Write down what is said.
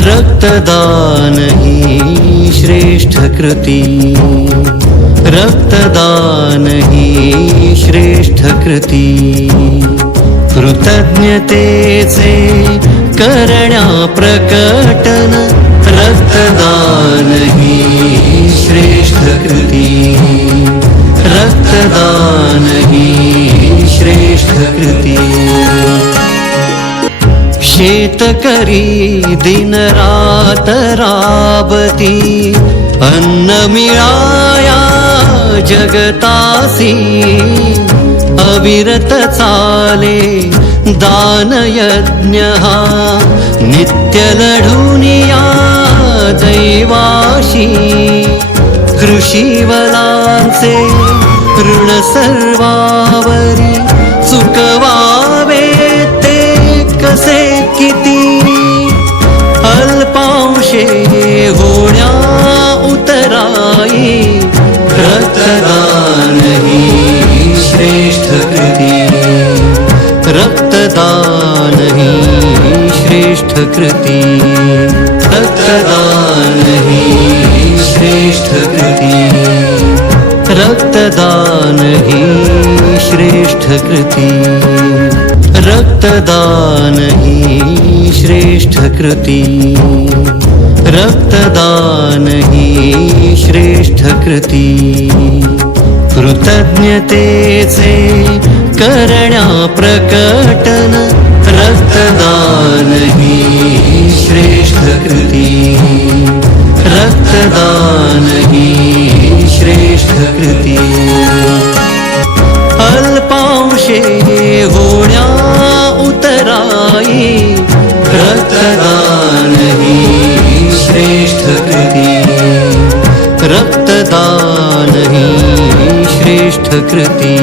रक्तदान ही श्रेष्ठ कृती, रक्तदान ही श्रेष्ठ कृती। कृतज्ञतेचे करण्या प्रकटन, रक्तदान ही श्रेष्ठ कृती, रक्तदान ही श्रेष्ठ कृती। शेतकरी दिन रात राबती, अन्न मिळाया जगतासी। अविरत चाले दान यज्ञ हा, नित्य लढुनिया दैवाशी। कृषीवलांचे ऋण सर्वावरी, चुकवावे ते कसे किती। अल्पांशे होण्या उतराई, रक्तदान ही श्रेष्ठ कृती, रक्तदान ही श्रेष्ठ कृती, रक्तदान ही श्रेष्ठ कृती, रक्तदान ही श्रेष्ठ कृती, रक्तदान ही श्रेष्ठ कृती, रक्तदान ही श्रेष्ठ कृती। कृतज्ञतेचे करण्या प्रकटन, रक्तदान ही श्रेष्ठ कृती, रक्तदान ही श्रेष्ठ कृती। अल्पांशे होण्या उतराई, रक्तदान ही श्रेष्ठ कृती, रक्तदान ही श्रेष्ठ कृती।